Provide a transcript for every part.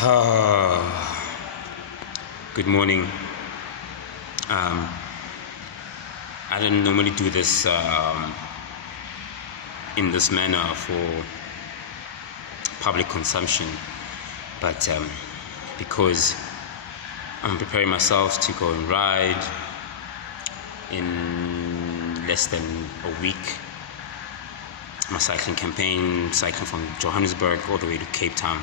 Good morning. I don't normally do this in this manner for public consumption, but because I'm preparing myself to go and ride in less than a week, my cycling campaign, cycling from Johannesburg all the way to Cape Town.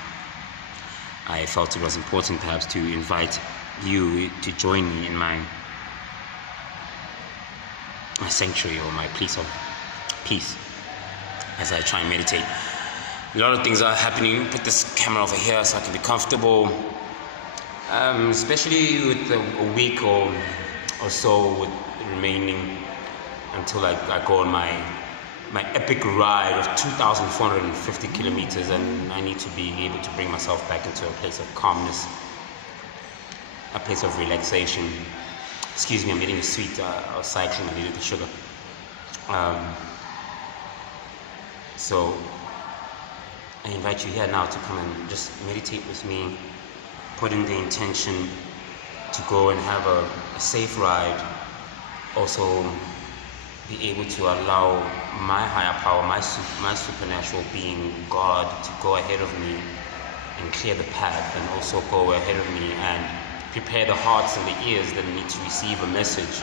I felt it was important perhaps to invite you to join me in my sanctuary or my place of peace as I try and meditate. A lot of things are happening. Put this camera over here so I can be comfortable, especially with a week or so with remaining until I go on my epic ride of 2,450 kilometers, and I need to be able to bring myself back into a place of calmness, a place of relaxation. Excuse me, I'm getting a sweet. I was cycling, I needed the sugar. So I invite you here now to come and just meditate with me, put in the intention to go and have a safe ride. Also be able to allow my higher power, my supernatural being, God, to go ahead of me and clear the path, and also go ahead of me and prepare the hearts and the ears that need to receive a message,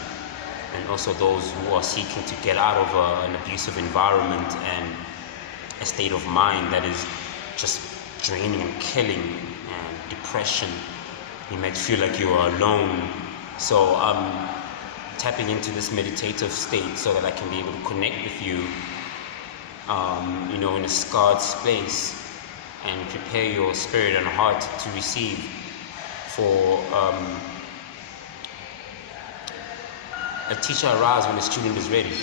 and also those who are seeking to get out of an abusive environment and a state of mind that is just draining and killing, and depression. You might feel like you are alone. So tapping into this meditative state so that I can be able to connect with you, in a scarred space, and prepare your spirit and heart to receive. For a teacher arrives when a student is ready.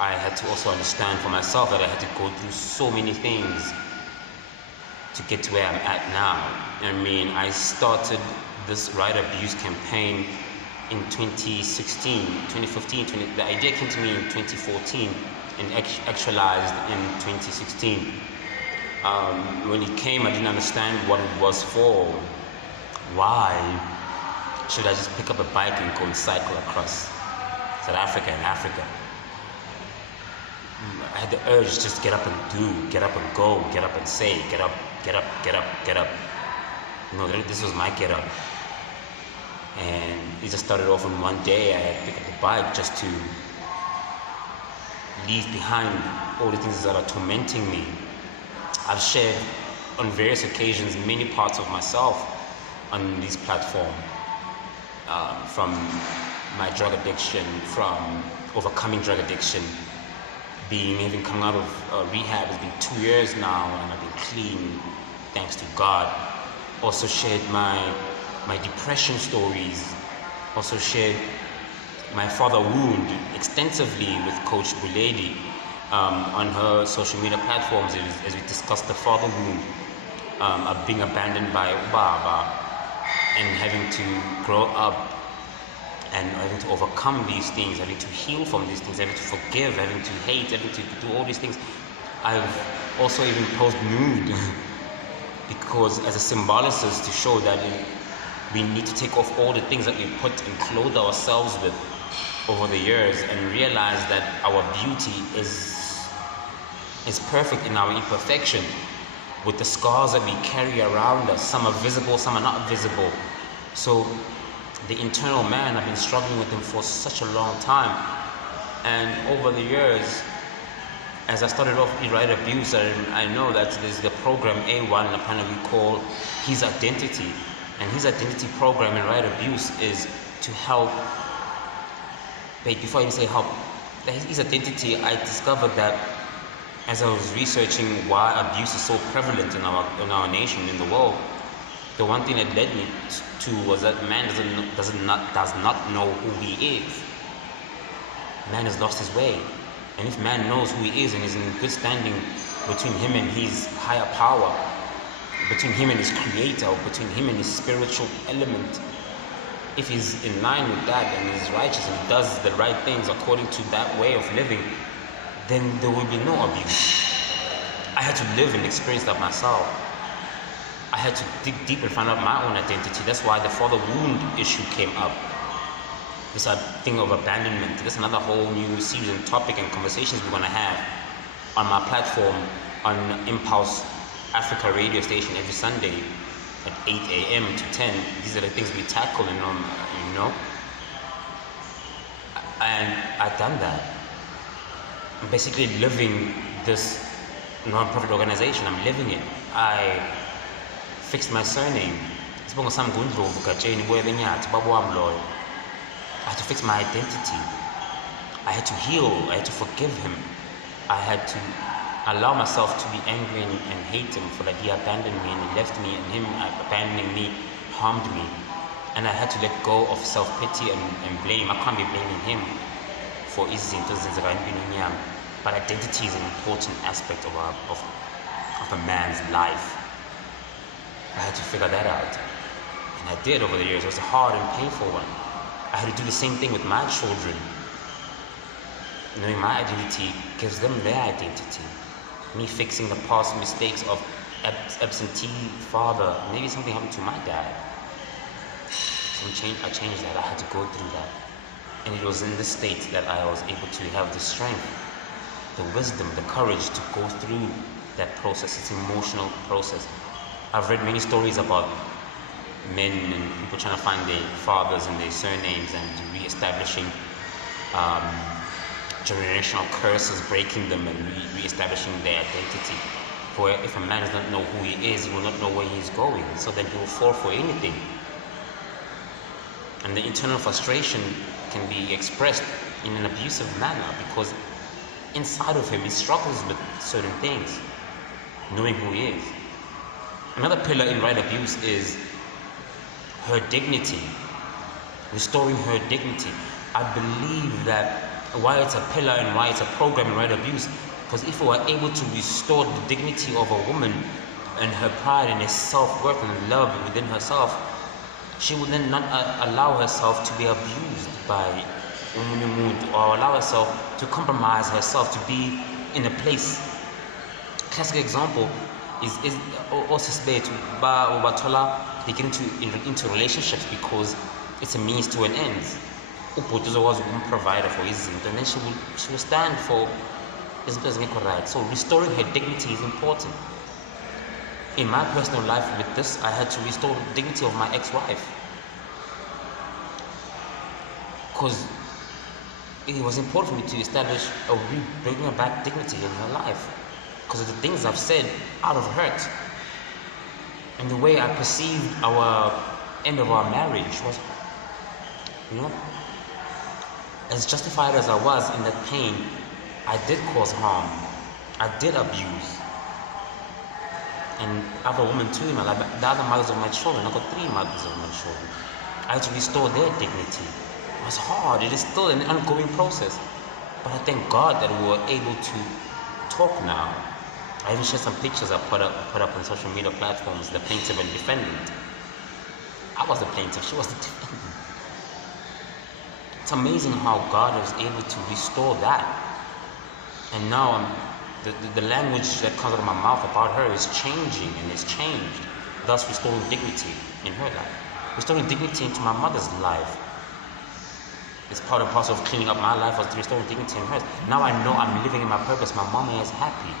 I had to also understand for myself that I had to go through so many things to get to where I'm at now. I started this Right Abuse campaign in 2016, 2015. The idea came to me in 2014 and actualized in 2016. When it came, I didn't understand what it was for. Why should I just pick up a bike and go and cycle across South Africa and Africa? I had the urge to just get up and do, get up and go, get up and say, get up, get up, get up, get up. This was my get up. And it just started off on one day. I picked up the bike just to leave behind all the things that are tormenting me. I've shared on various occasions many parts of myself on this platform, from my drug addiction, from overcoming drug addiction, having come out of rehab. It's been 2 years now, and I've been clean, thanks to God. Also shared my depression stories. Also shared my father wound extensively with Coach Buledi on her social media platforms, as we discussed the father wound of being abandoned by Baba, and having to grow up and having to overcome these things, having to heal from these things, having to forgive, having to hate, having to do all these things. I've also even posed nude because as a symbolicist, to show that we need to take off all the things that we put and clothe ourselves with over the years, and realize that our beauty is perfect in our imperfection, with the scars that we carry around us. Some are visible, some are not visible. So the internal man, I've been struggling with him for such a long time. And over the years, as I started off in Right Abuse, I know that there's the program A1, apparently called His Identity. And his identity program in Right Abuse is to help. Wait, before I even say help, his identity, I discovered that as I was researching why abuse is so prevalent in our nation, in the world, the one thing that led me to was that man does not know who he is. Man has lost his way. And if man knows who he is and is in good standing between him and his higher power, between him and his creator, or between him and his spiritual element, if he's in line with that and is righteous and does the right things according to that way of living, then there will be no abuse. I had to live and experience that myself. I had to dig deep and find out my own identity. That's why the father wound issue came up. This thing of abandonment. That's another whole new series and topic and conversations we're going to have on my platform on Impulse Africa radio station every Sunday at 8 a.m. to 10. These are the things we tackle, you know. And I've done that. I'm basically living this non-profit organization. I'm living it. I fixed my surname. I had to fix my identity. I had to heal. I had to forgive him. I had to allow myself to be angry and hate him for that he abandoned me and he left me, and him abandoning me harmed me. And I had to let go of self-pity and blame. I can't be blaming him for izinto zenzeka empilweni yami. But identity is an important aspect of a man's life. I had to figure that out. And I did over the years. It was a hard and painful one. I had to do the same thing with my children. Knowing my identity gives them their identity. Me fixing the past mistakes of absentee father. Maybe something happened to my dad. I changed that. I had to go through that. And it was in this state that I was able to have the strength, the wisdom, the courage to go through that process. It's an emotional process. I've read many stories about men and people trying to find their fathers and their surnames and re-establishing generational curses, breaking them and re-establishing their identity. For if a man does not know who he is, he will not know where he is going. So then he will fall for anything. And the internal frustration can be expressed in an abusive manner because inside of him he struggles with certain things, knowing who he is. Another pillar in right abuse is her dignity, restoring her dignity. I believe that why it's a pillar and why it's a program in right abuse, because if we were able to restore the dignity of a woman and her pride and her self-worth and love within herself, she would then not allow herself to be abused by or allow herself to compromise herself to be in a place. Classic example is also there to they get into relationships because it's a means to an end. Ubhuti was a provider for his and then she will stand for his right. So restoring her dignity is important. In my personal life with this, I had to restore the dignity of my ex-wife because it was important for me to establish bringing her back dignity in her life because of the things I've said out of hurt and the way I perceived our end of our marriage was, as justified as I was in that pain, I did cause harm, I did abuse. And other women too in my life, the other mothers of my children, I got 3 mothers of my children. I had to restore their dignity. It was hard, it is still an ongoing process. But I thank God that we were able to talk now. I even shared some pictures I put up on social media platforms, the plaintiff and defendant. I was the plaintiff, she was the defendant. It's amazing how God was able to restore that. And now the language that comes out of my mouth about her is changing and is changed, thus restoring dignity in her life. Restoring dignity into my mother's life. It's part and parcel of cleaning up my life, was restoring dignity in hers. Now I know I'm living in my purpose. My mama is happy.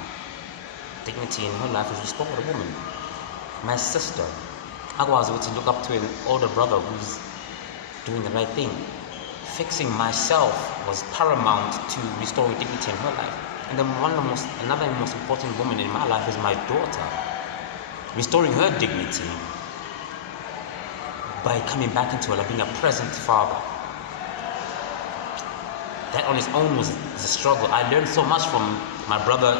Dignity in her life is restored, a woman. My sister, I was able to look up to an older brother who's doing the right thing. Fixing myself was paramount to restoring dignity in her life. And then another most important woman in my life is my daughter. Restoring her dignity by coming back into her life, being a present father. That on its own was a struggle. I learned so much from my brother,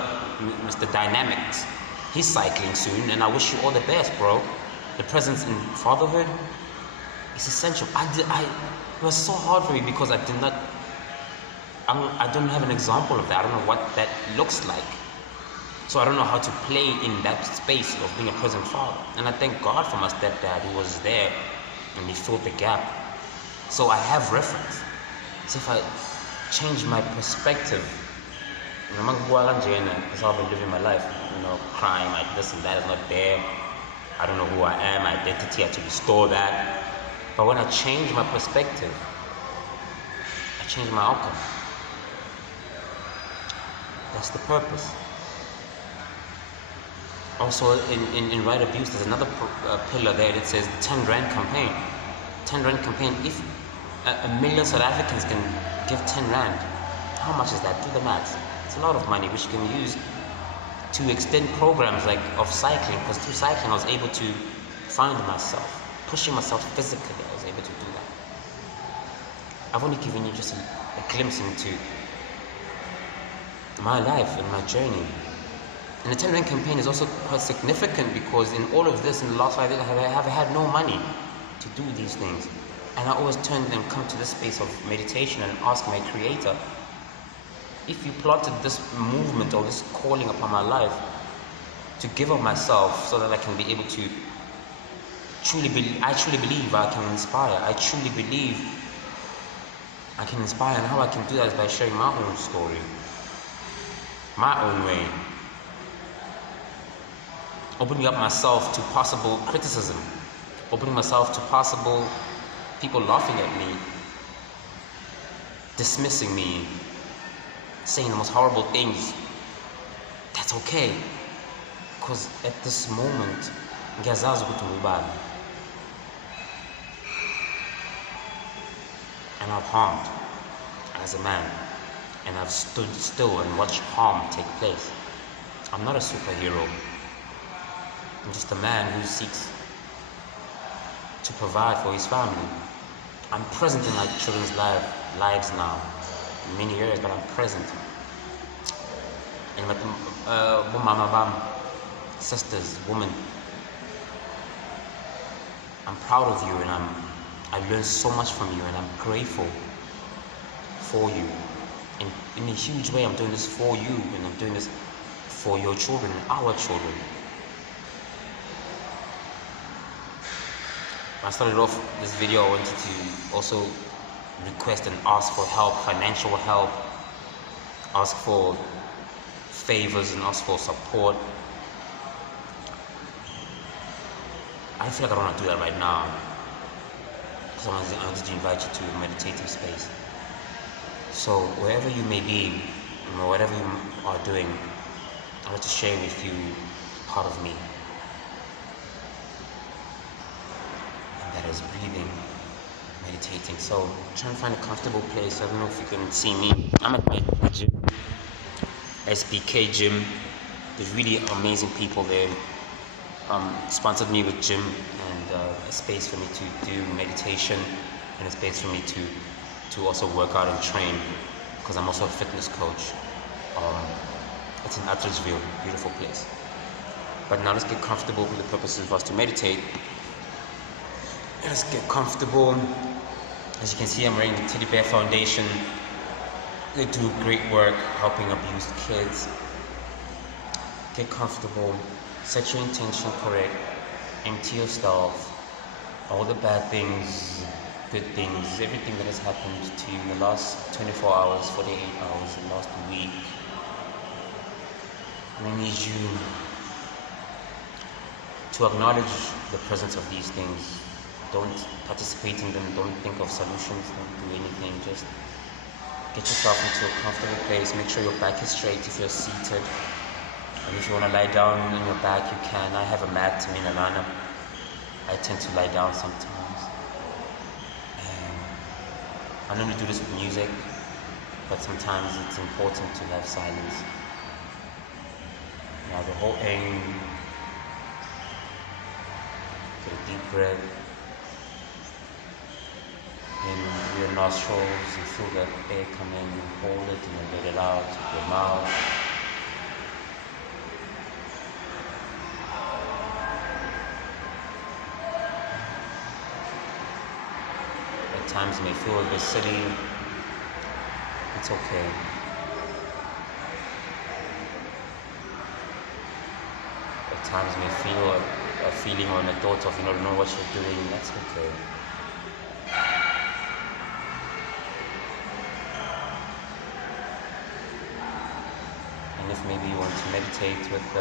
Mr. Dynamics. He's cycling soon, and I wish you all the best, bro. The presence in fatherhood is essential. It was so hard for me because I don't have an example of that. I don't know what that looks like. So I don't know how to play in that space of being a present father. And I thank God for my stepdad who was there and he filled the gap. So I have reference. So if I change my perspective, that's how I've been living my life, crying like this and that is not there. I don't know who I am, my identity, I had to restore that. But when I change my perspective, I change my outcome. That's the purpose. Also, in right abuse, there's another pillar there that says the 10 Rand campaign. 10 Rand campaign, if a million South Africans can give 10 Rand, how much is that? Do the math. It's a lot of money which you can use to extend programs like of cycling, because through cycling I was able to find myself, pushing myself physically. I was able to do that. I've only given you just a glimpse into my life and my journey. And the 10 Rand campaign is also quite significant because in all of this, in the last 5 years, I have had no money to do these things. And I always turn and come to this space of meditation and ask my creator, if you planted this movement or this calling upon my life to give of myself so that I can be able to I truly believe I can inspire. I truly believe I can inspire, and how I can do that is by sharing my own story, my own way. Opening up myself to possible criticism, opening myself to possible people laughing at me, dismissing me, saying the most horrible things. That's okay, because at this moment, ngiyazazi ukuthi ngubani. And I've harmed as a man, and I've stood still and watched harm take place. I'm not a superhero. I'm just a man who seeks to provide for his family. I'm present in my children's lives now. In many areas, but I'm present. And with mama, sisters, women, I'm proud of you, and I learned so much from you, and I'm grateful for you. And in a huge way, I'm doing this for you, and I'm doing this for your children and our children. When I started off this video, I wanted to also request and ask for help, financial help, ask for favors and ask for support. I feel like I don't want to do that right now, because I wanted to invite you to a meditative space. So wherever you may be, or whatever you are doing, I want to share with you part of me. And that is breathing, meditating. So try and find a comfortable place. I don't know if you can see me. I'm at my gym, SBK gym. There's really amazing people there. Sponsored me with gym and a space for me to do meditation, and a space for me to also work out and train, because I'm also a fitness coach. It's in Attersville, beautiful place. But now let's get comfortable for the purposes of us to meditate. Let's get comfortable. As you can see, I'm wearing the Teddy Bear Foundation. They do great work helping abused kids. Get comfortable. Set your intention correct. Empty yourself. All the bad things, good things, everything that has happened to you in the last 24 hours, 48 hours, the last week. And I need you to acknowledge the presence of these things. Don't participate in them. Don't think of solutions. Don't do anything. Just get yourself into a comfortable place. Make sure your back is straight if you're seated. And if you want to lie down on your back, you can. I have a mat, Minalana. I tend to lie down sometimes. I normally do this with music, but sometimes it's important to have silence. Now the whole aim, get a deep breath in your nostrils. You feel that air come in, you hold it and then let it out with your mouth. At times you may feel a bit silly. It's okay. At times you may feel a feeling or a thought of you don't know what you're doing. That's okay. And if maybe you want to meditate with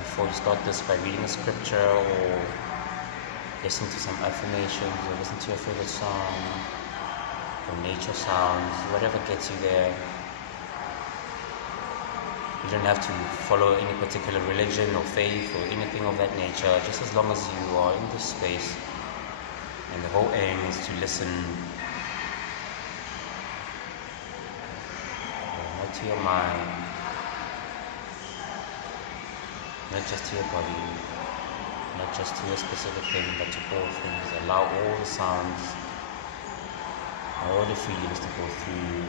before you start this by reading a scripture or listen to some affirmations or listen to your favorite song or nature sounds, whatever gets you there. You don't have to follow any particular religion or faith or anything of that nature, just as long as you are in this space. And the whole aim is to listen not to your mind, not just to your body, not just to a specific thing, but to all things. Allow all the sounds, all the feelings to go through you.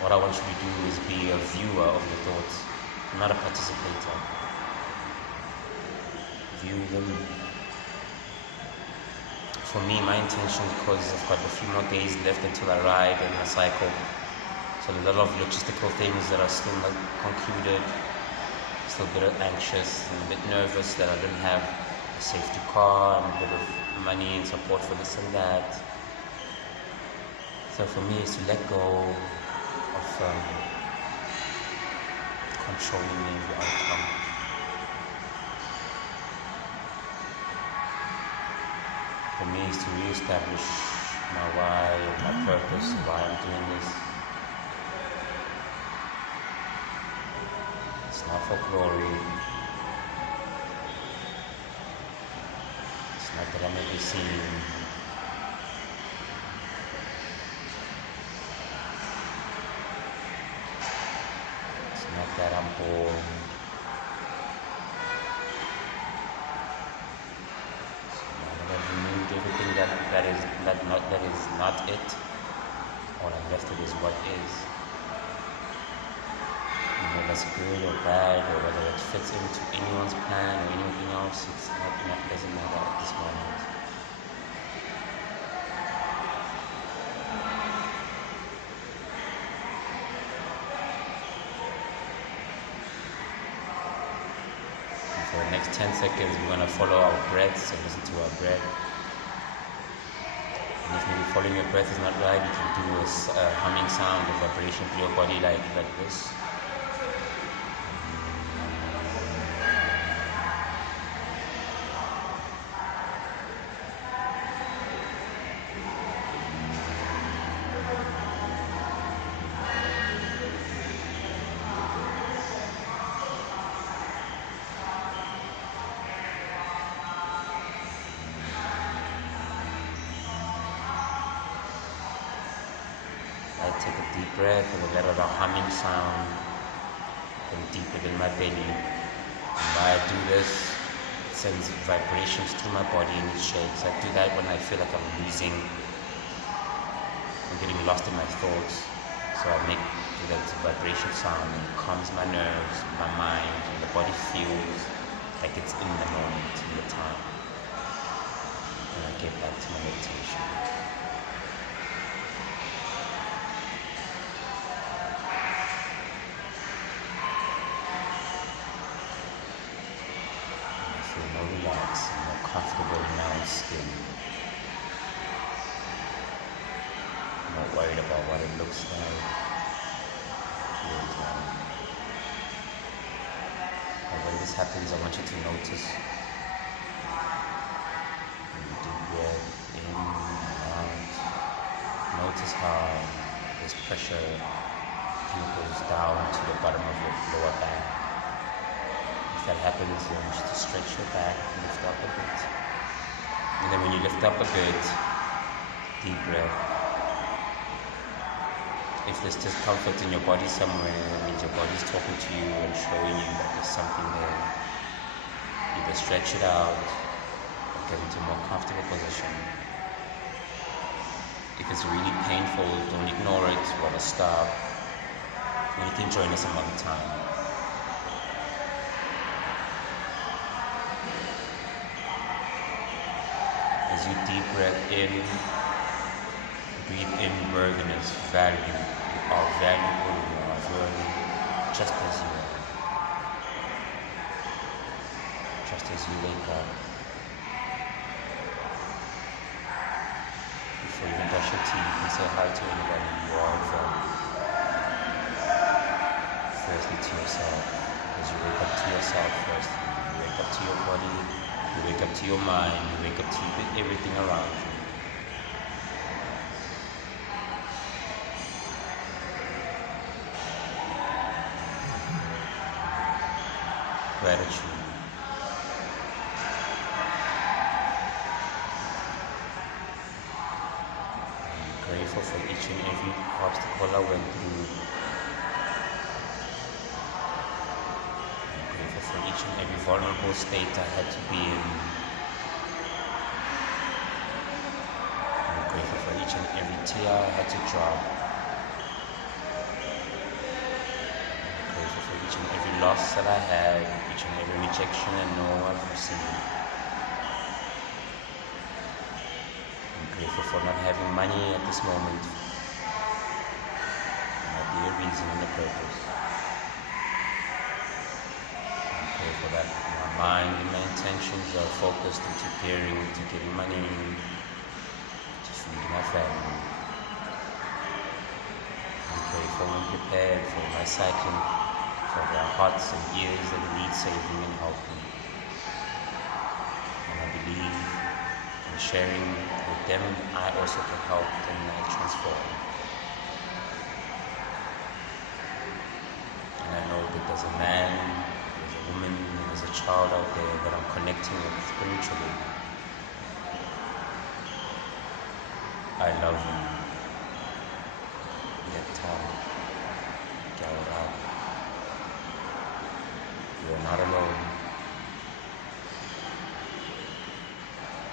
What I want you to do is be a viewer of your thoughts, not a participator. View them. For me, my intention, because I've got a few more days left until I ride and I cycle, so a lot of logistical things that are still not concluded. Still a bit anxious and a bit nervous that I don't have a safety car and a bit of money and support for this and that. So for me, it's to let go of controlling the outcome. For me, it's to re-establish my why and my purpose, why I'm doing this. It's not for glory. It's not that I may be seen. It's not that I'm bored. Everything that is not it, all I'm left with is what is. And whether it's good or bad, or whether it fits into anyone's plan or anything else, it doesn't matter at this moment. And for the next 10 seconds, we're going to follow our breaths and listen to our breath. And if maybe following your breath is not right, you can do a humming sound, a vibration through your body like this. I take a deep breath and I let out a humming sound from deep within my belly. And while I do this, it sends vibrations through my body and it shakes. I do that when I feel like I'm losing, I'm getting lost in my thoughts. So I do that vibration sound and it calms my nerves, my mind, and the body feels like it's in the moment, in the time. And I get back to my meditation. More relaxed, more comfortable in my own skin. Not worried about what it looks like, feels like. And when this happens, I want you to notice. When you deep breath in and out, notice how this pressure kind of goes down to the bottom of your lower back. If that happens, I want you to stretch your back, lift up a bit. And then when you lift up a bit, deep breath. If there's discomfort in your body somewhere, it means your body's talking to you and showing you that there's something there. Either stretch it out or get into a more comfortable position. If it's really painful, don't ignore it, rather stop. And you can join us another time. As you deep breath in, breathe in worthiness, value. You are valuable, you are worthy, just as you are. Just as you wake up. Before you even brush your teeth, you can say hi to anybody. You are valued. Firstly to yourself. Because you wake up to yourself first, you wake up to your body, you wake up to your mind, you wake up to everything around you. Gratitude. I'm grateful for each and every obstacle I went through. I'm grateful for each and every vulnerable state I had to be in. I'm grateful for each and every tear I had to drop. I'm grateful for each and every loss that I had, each and every rejection and no I've received. I'm grateful for not having money at this moment. There might be a reason and a purpose. I'm grateful that my mind and my intentions are focused into gearing to getting money to feed my family. I'm grateful and prepared for my cycling, for their hearts and ears that need saving and helping. And I believe in sharing with them, I also can help them transform. And I know that there's a man, there's a woman, and there's a child out there that I'm connecting with spiritually. I love you. Get time. Get out. You are not alone.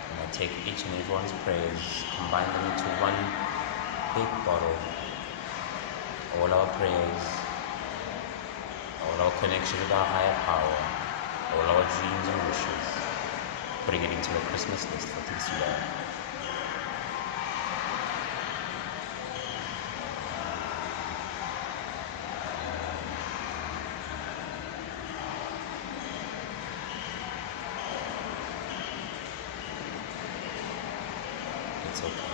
And I take each and everyone's prayers, combine them into one big bottle. All our prayers, all our connection with our higher power, all our dreams and wishes, putting it into a Christmas list for this year. It's okay.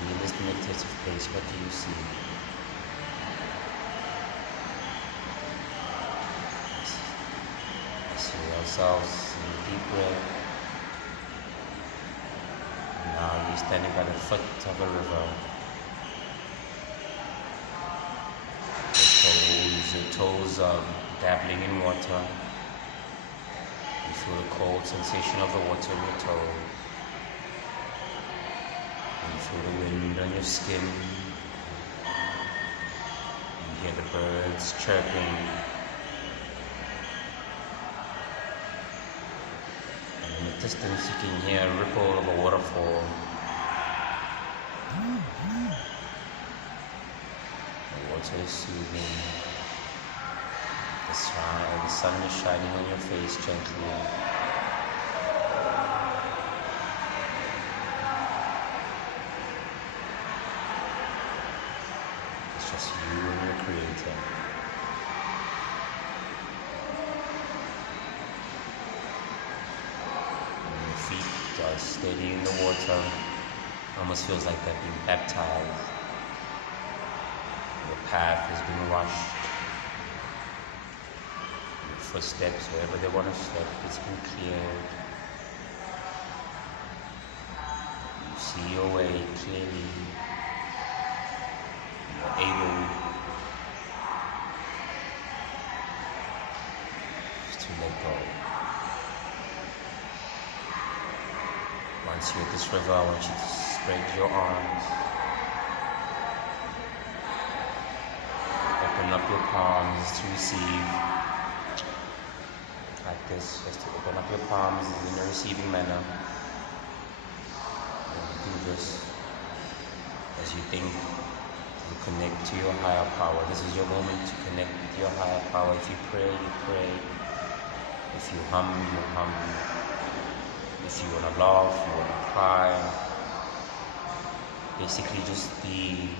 In this meditative place, what do you see? I see ourselves in a deep breath. Now you're standing by the foot of a river. Your toes are dabbling in water. You feel the cold sensation of the water in your toe. You feel the wind on your skin. You hear the birds chirping. And in the distance you can hear a ripple of a waterfall. The water is soothing. The sun is shining on your face gently. It's just you and your Creator. And your feet are steady in the water. Almost feels like they're being baptized. Your path has been washed. Footsteps, wherever they want to step, it's been cleared. You see your way clearly. You're able to let go. Once you're at this river, I want you to spread your arms. Open up your palms to receive. Like this, just to open up your palms in a receiving manner. And do this as you think and connect to your higher power. This is your moment to connect with your higher power. If you pray, you pray. If you hum, you hum. If you want to laugh, you want to cry. Basically just be,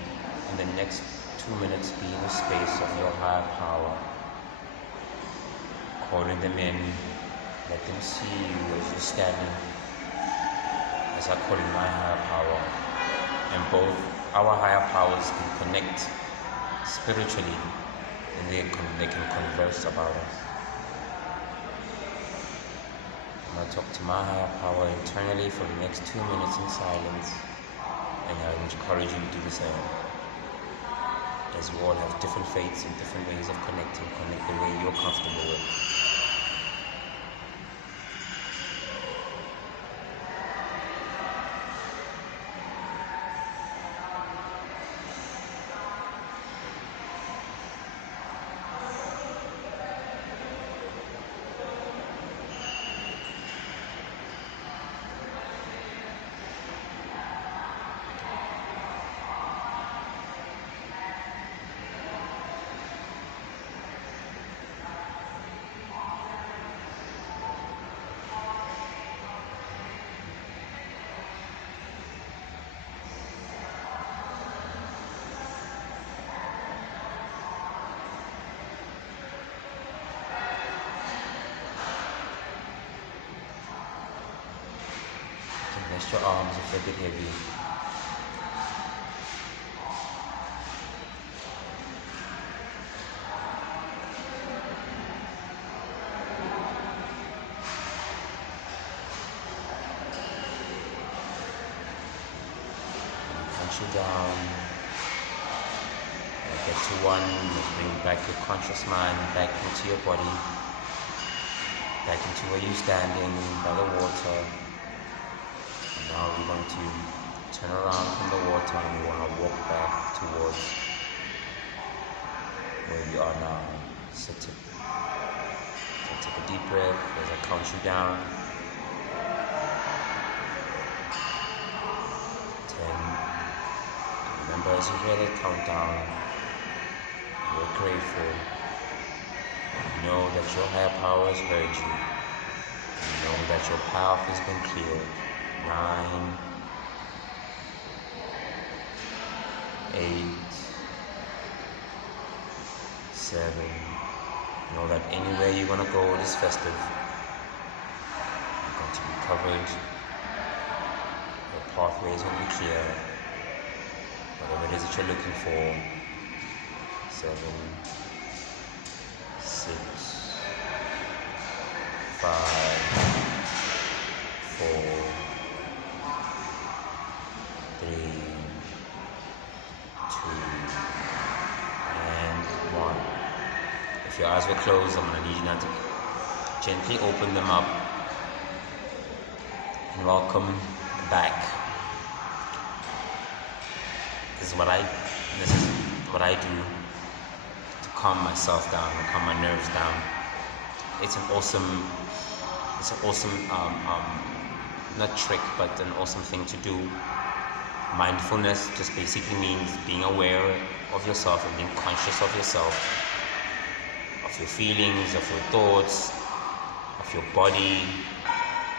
in the next 2 minutes, be in the space of your higher power. Calling them in, let them see you as you're standing, as I call it, my higher power, and both our higher powers can connect spiritually, and they can converse about us. I'm going to talk to my higher power internally for the next 2 minutes in silence, and I would encourage you to do the same. As we all have different faiths and different ways of connecting, connect the way you're comfortable with. Rest your arms if they're a bit heavy. Punch you down. Get to one. Bring back your conscious mind back into your body, back into where you're standing by the water. Now we're going to turn around from the water and we want to walk back towards where we are now. So take a deep breath as I count you down. 10. Remember, as you hear that countdown, you're grateful. You know that your higher power has heard you. You know that your path has been cleared. 9, 8, 7. Know that anywhere you're going to go this festive, you're going to be covered. Your pathway is going to be clear. Whatever it is that you're looking for. 7, 6, 5, 4, 3, 2, and 1. If your eyes were closed, I'm going to need you now to gently open them up and welcome back. This is what I do to calm myself down, to calm my nerves down. It's an awesome not trick, but an awesome thing to do. Mindfulness just basically means being aware of yourself and being conscious of yourself, of your feelings, of your thoughts, of your body,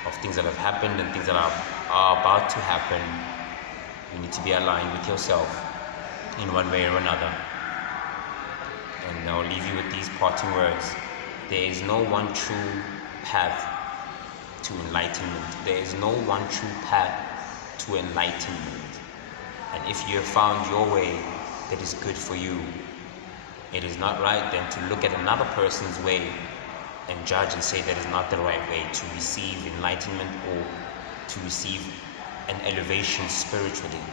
of things that have happened and things that are about to happen. You need to be aligned with yourself in one way or another. And I'll leave you with these parting words. There is no one true path to enlightenment. There is no one true path to enlightenment. And if you have found your way that is good for you, it is not right then to look at another person's way and judge and say that is not the right way to receive enlightenment or to receive an elevation spiritually.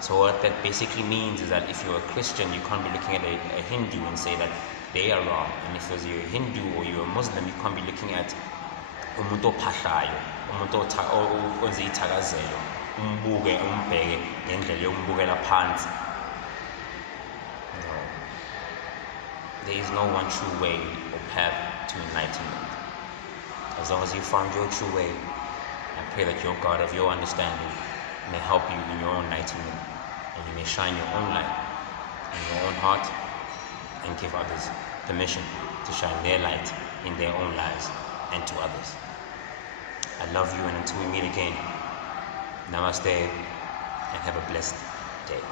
So what that basically means is that if you're a Christian, you can't be looking at a Hindu and say that they are wrong. And if you're a Hindu or you're a Muslim, you can't be looking at umuntu ophahlayo, umuntu owenza ithakazelo, umbuke umbheke ngendlela yokumbukela phansi. No. There is no one true way or path to enlightenment. As long as you found your true way, I pray that your God of your understanding may help you in your own enlightenment, and you may shine your own light in your own heart and give others permission to shine their light in their own lives and to others. I love you, and until we meet again, namaste and have a blessed day.